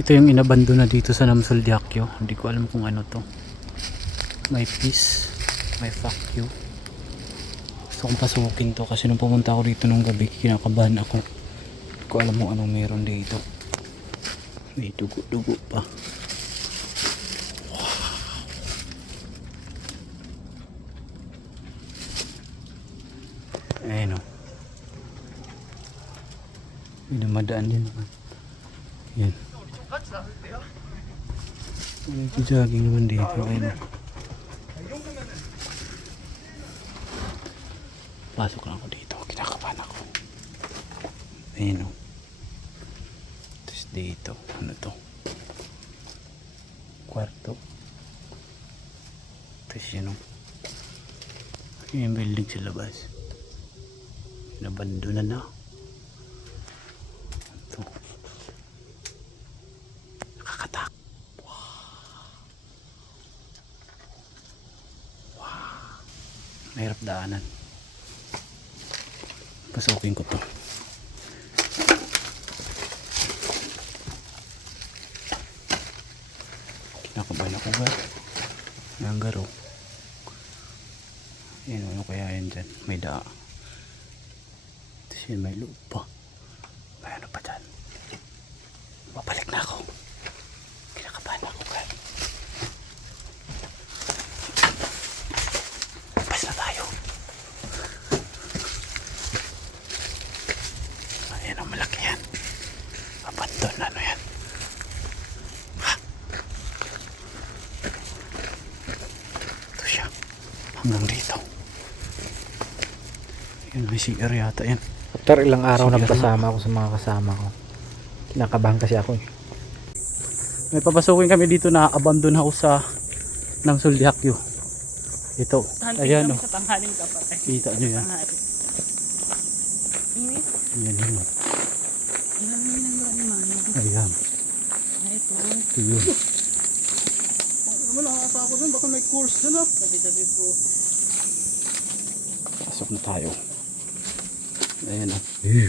Ito yung inabando na dito sa Namsul Diakyo. Hindi ko alam kung ano to. May peace. May fuck you. Gusto kong pasukin to kasi nung pumunta ako dito nung gabi, kinakabahan ako. Hindi ko alam kung anong meron dito. May dugo-dugo pa. Wow. Ayun o. May dumadaan din naman. Yan. May jogging naman dito. Ayun. Pasok lang ako dito. Kinakabahan ako. Ayun o. Tapos dito. Ano to? Kwarto. Tapos yun o. Yung building sa labas. Nabando na daanan. Pasukin ko to. Kinakabahan ako ba? Nanggaro. Yan, ano kaya yan dyan? May daa. Tapos yun, may lupa. May ano pa dyan? Babalik na ako. Kinakabahan ako ka. Pas na tayo. Ayan ang malaki yan. Abandon ano yan. Ha? Ito siya. Hanggang dito. Yan may CR yata yan. After ilang araw Sige, nagpasama ako sa mga kasama ko. Kinakabahan kasi ako eh. May papasukin kami dito na abandon house sa ng Sulyakyo. Ito. Hunting Ayan o. sa tanghaling kapatay. Kita nyo yan. Yan yun. o. Ilan na yung ba ni Mano? Ayan. Ay, ito. Ito yun. Naman nakakasa ako dun. Baka may course dun ah. Dabi-dabi po. Pasok na tayo. Ayan o. Eh.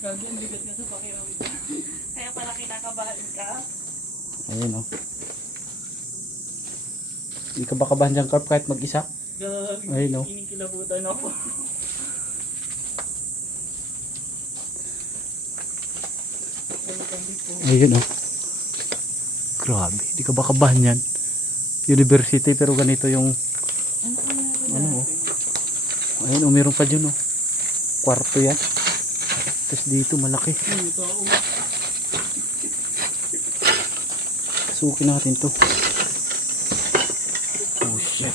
Gagi, ang bigat nga sa pakiramdam. Kaya pala kinakabahan ka. Ayan o. Hindi ka ba kabahan dyan, Carp, kahit mag-isa? Gagi, Ayun, no. kinikilabutan ako. Kami-kami po. Ayun o. Grabe. Hindi ka ba kabahan yan? University, pero ganito yung Ano kaya ba ano o. Ayun o, meron pa dyan o. Kwarto yan. Tapos dito, malaki. Sukin natin to. Oh shit.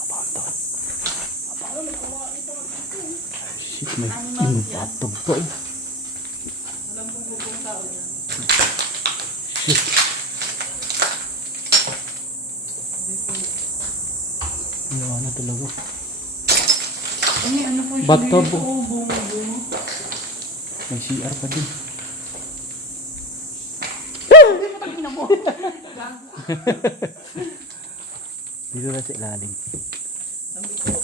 Mabato. Shit, may inubatog pa eh. Wala na talaga. Ay, ano po siya? Bathtub. May CR pa din. Dito na sa ilalim. Sabi ko.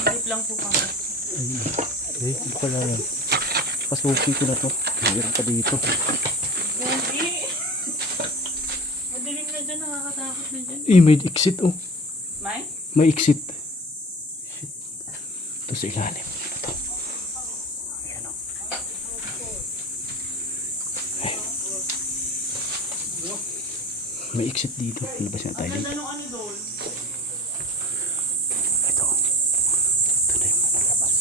Trip lang po kami. Hindi ko lang yan. Pasukin ko na to. Mayroon pa dito. Madilim na dyan, nakakatakot na dyan. Eh, may exit oh. May? May exit. Ito sa ilalim. Ito. Ayan o. Ay. May exit dito. Labas na tayo dito. Ganda nung ano doon. Ito. Ito na yung ano labas.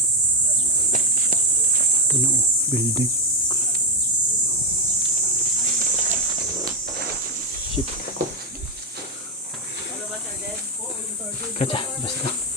Ito na oh. Building. Po? Kacha, basta.